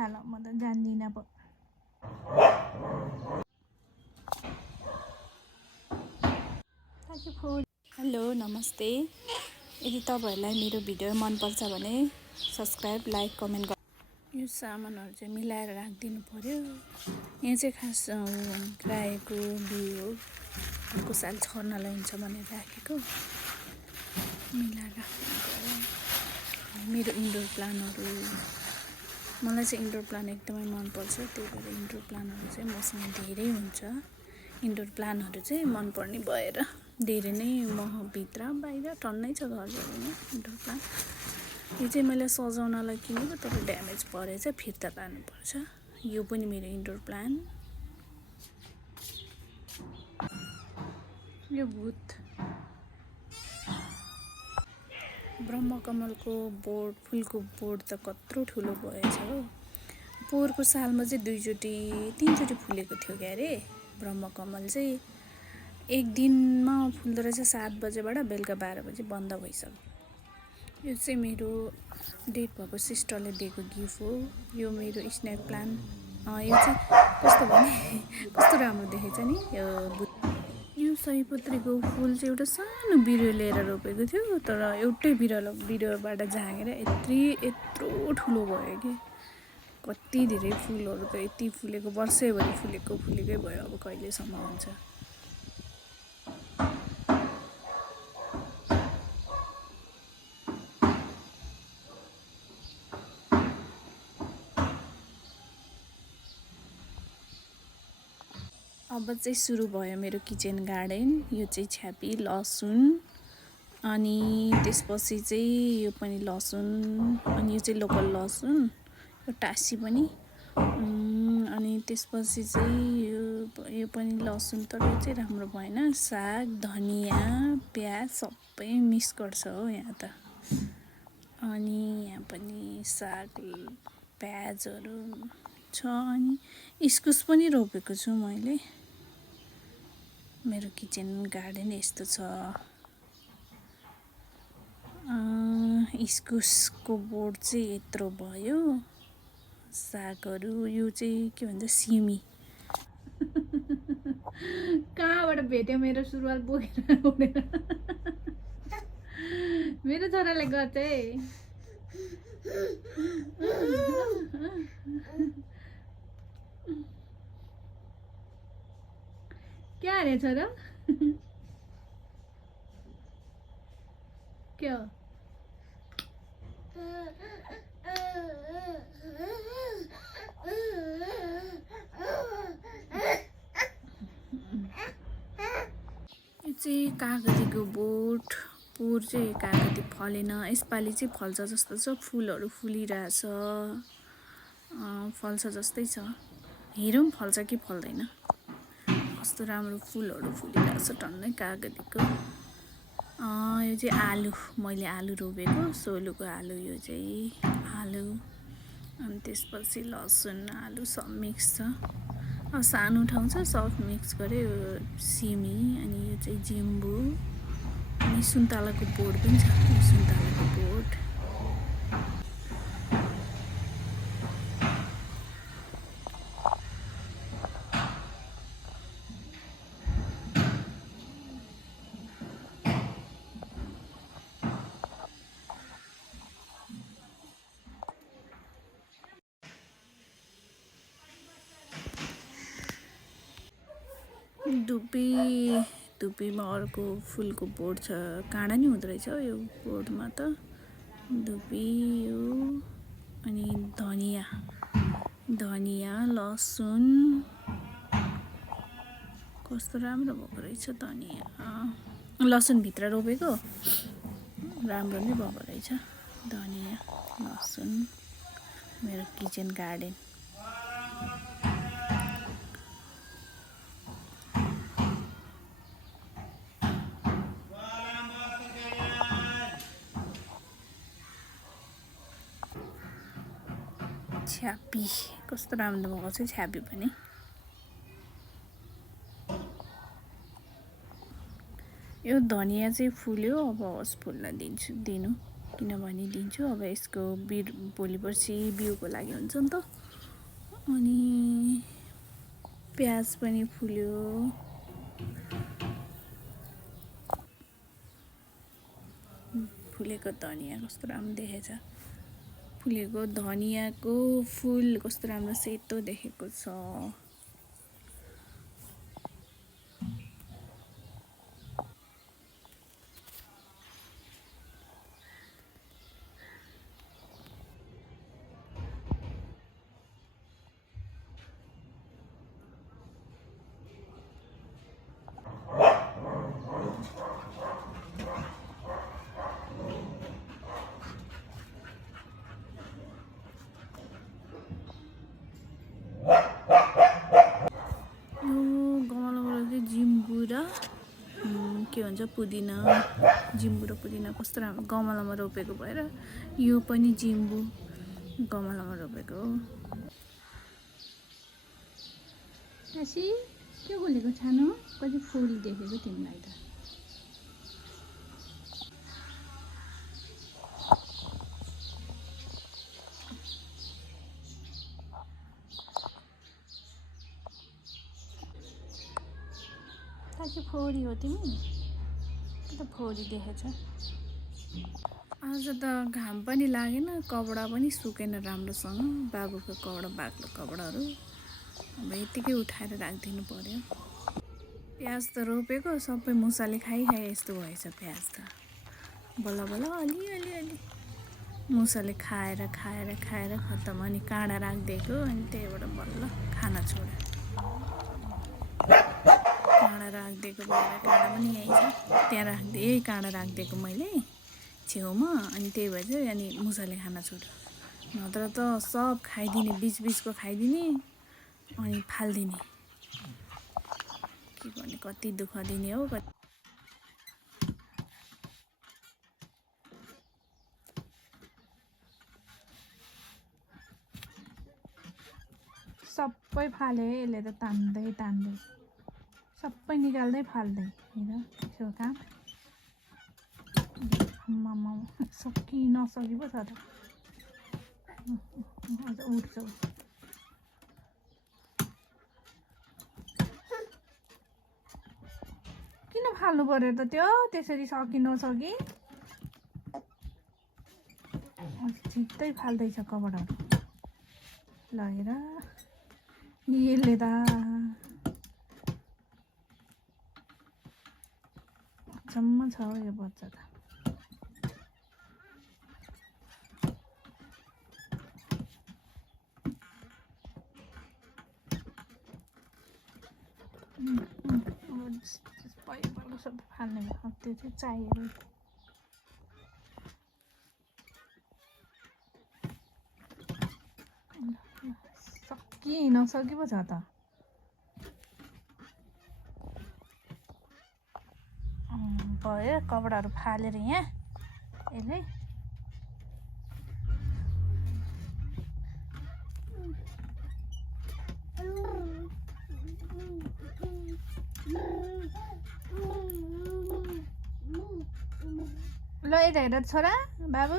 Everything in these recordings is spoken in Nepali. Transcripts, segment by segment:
थाल म त जान्दिनँ पो। हेलो नमस्ते। यदि तपाईहरुलाई मेरो भिडियो मन पर्छ भने सब्स्क्राइब लाइक कमेन्ट गर्नु। यो सामानहरु चाहिँ मिलाएर राखिदिनु पर्यो। यहाँ चाहिँ खास रायोको बिउ हो, अर्को साल छर्नलाई हुन्छ भनेर राखेको। मिलाएर राख्नु पर्यो। मेरो इन्डोर प्लान्टहरु, मलाई चाहिँ इन्डोर प्लान्ट एकदमै मन पर्छ, त्यही भएर इन्डोर प्लान्टहरु चाहिँ मसँग धेरै हुन्छ। इन्डोर प्लान्टहरु चाहिँ मन पर्ने भएर धेरै नै म भित्र बाहिर टन्नै छ घरभरिमा इन्डोर प्लान्ट। यो चाहिँ मैले सजाउनलाई किनेको तर ड्यामेज परेछ, फिर्ता पार्नुपर्छ। यो पनि मेरो इन्डोर प्लान्ट। यो भूत ब्रह्मकमलको बोर्ड, फुलको बोर्ड त कत्रो ठुलो भएछ हो। पोहोरको सालमा चाहिँ 3चोटि फुलेको थियो क्या अरे। ब्रह्मकमल चाहिँ एक दिनमा फुल्दो रहेछ 7 बजेबाट बेलुका 12 बजे बन्द भइसक्यो। यो चाहिँ मेरो डेट भएको सिस्टरले दिएको गिफ्ट हो। यो मेरो स्नेक प्लान्ट। यो चाहिँ कस्तो राम्रो देखेछ नि यो सयपत्रीको फुल चाहिँ एउटा सानो बिरुवा लिएर रोपेको थियो, तर एउटै बिरुवाबाट झाँगेर यत्रो ठुलो भयो कि कति धेरै फुलहरु त यति फुलेको, वर्षैभरि फुलेकै भयो। अब कहिलेसम्म हुन्छ। अब चाहिँ सुरु भयो मेरो किचन गार्डन। यो चाहिँ छ्यापी, लसुन, अनि त्यसपछि चाहिँ यो पनि लसुन, अनि यो चाहिँ लोकल लसुन, यो टासी पनि, अनि त्यसपछि चाहिँ यो पनि लसुन, तर यो चाहिँ राम्रो भएन। साग, धनिया, प्याज सबै मिक्स गर्छ हो यहाँ त। अनि यहाँ पनि साग, प्याजहरु छ, अनि इस्कुस पनि रोपेको छु मैले। मेरो किचन गार्डन यस्तो छ। इस्कुसको बोर्ड चाहिँ यत्रो भयो। सागहरु यो चाहिँ के भन्छ सिमी। कहाँबाट भेट्यो मेरो सुरुवाल बोकेर उडेर। मेरो छोराले गर्छ है। क्या रे छोरा? क्या हो? यो चाहिँ कागतीको बोट। पोहोर चाहिँ कागती फलेन, यसपालि चाहिँ फल्छ जस्तो छ। फुलहरु फुलिरहेछ, फल्छ जस्तै छ। हेरौँ फल्छ कि फल्दैन। कस्तो राम्रो फुलहरु फुलिरहेछ टन्नै कागतीको। यो चाहिँ आलु, मैले आलु रोपेको, सोलुको आलु। यो चाहिँ आलु, अनि त्यसपछि लसुन, आलु सब मिक्स छ। अब सानो ठाउँ छ, सब मिक्स गरे। यो सिमी, अनि यो चाहिँ जिम्बु, अनि सुन्तलाको बोट पनि छ। यो सुन्तलाको बोट। धुपीमा अर्को फुलको बोट छ, काँडा नि हुँदो रहेछ यो बोटमा त। धुपी यो, अनि धनिया, लसुन, कस्तो राम्रो भएको रहेछ धनिया। लसुन भित्र रोपेको राम्रो नै भएको रहेछ। धनिया, लसुन, मेरो किचन गार्डन। छ्यापी कस्तो राम्रो भएको छ छ्यापी पनि। यो धनिया चाहिँ फुल्यो, अब होस् फुल्न दिनु किनभने दिन्छु। अब यसको भोलि पर्सि बिउको लागि हुन्छ नि त। अनि प्याज पनि फुल्यो। फुलेको धनिया कस्तो राम्रो देखेछ। फुलेको धनियाको फुल कस्तो राम्रो सेतो देखेको छ। जिम्बु र के भन्छ पुदिना, जिम्बु र पुदिना कस्तो राम्रो गमलामा रोपेको भएर यो पनि जिम्बु गमलामा रोपेको हो। आशी के बोलेको छानो कति फुल देखेको तिमीलाई त। साँच्चै फोरी हो तिमी? के त फोरी देखेछ। आज त घाम पनि लागेन, कपडा पनि सुकेन राम्रोसँग। बाबुको कपडा, बाक्लो कपडाहरू अब यतिकै उठाएर राखिदिनु पर्यो। प्याज त रोपेको सबै मुसाले खाइ यस्तो भएछ प्याज त। बल्ल बल्ल अलि मुसाले खाएर खत्तम। अनि काँडा राखिदिएको, अनि त्यहीबाट बल्ल खाना छोड्यो। काँडा राखिदिएको भएर काँडा पनि यहीँ छ, त्यहाँ राखिदिएँ। यही काँडा राखिदिएको मैले छेउमा, अनि त्यही भएर चाहिँ अनि मुसाले खाना छोड्यो। नत्र त सब खाइदिने, बिचको खाइदिने अनि फालिदिने। के गर्ने, कति दुःख दिने हो। सबै फाले यसले त तान्दै सबै निकाल्दै फाल्दै। हेर यसो काम आम्मामा सकि नसकी पो छ त। अझ उठ्छ। किन फाल्नु पर्यो त त्यो त्यसरी सकि नसकी? छिट्टै फाल्दैछ कपडाहरू। ल हेर यसले त अचम्म छ यो बच्चा त। सबै फाल्ने भयो, त्यो चाहिँ चाहियो। सकि नसकी पो छ त। भयो कपडाहरू फालेर यहाँ यसले। ल यता हेर छोरा, बाबु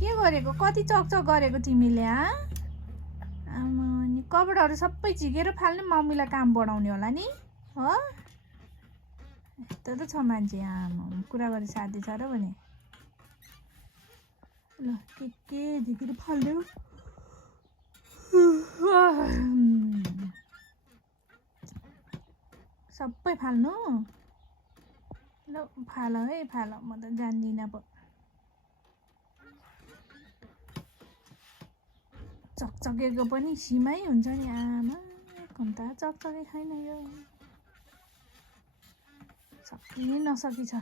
के गरेको, कति चकचक गरेको तिमीले? आमा नि कपडाहरू सबै झिकेर फाल्ने, मम्मीलाई काम बढाउने होला नि हो। यस्तो त छ मान्छे। आमा कुरा गरे साथी छ र भने। ल के झिकेर फाल्यो। सबै फाल्नु। ल फाल है फाल, म त जान्दिनँ पो। चकचकेको पनि सीमै हुन्छ नि। आमा कन्ता चकचके छैन यो, सकि नसकी छ।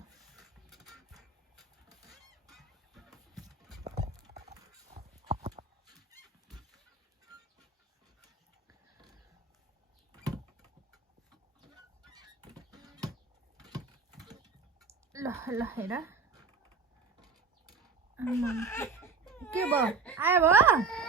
ल हेर के भयो, आयो भयो।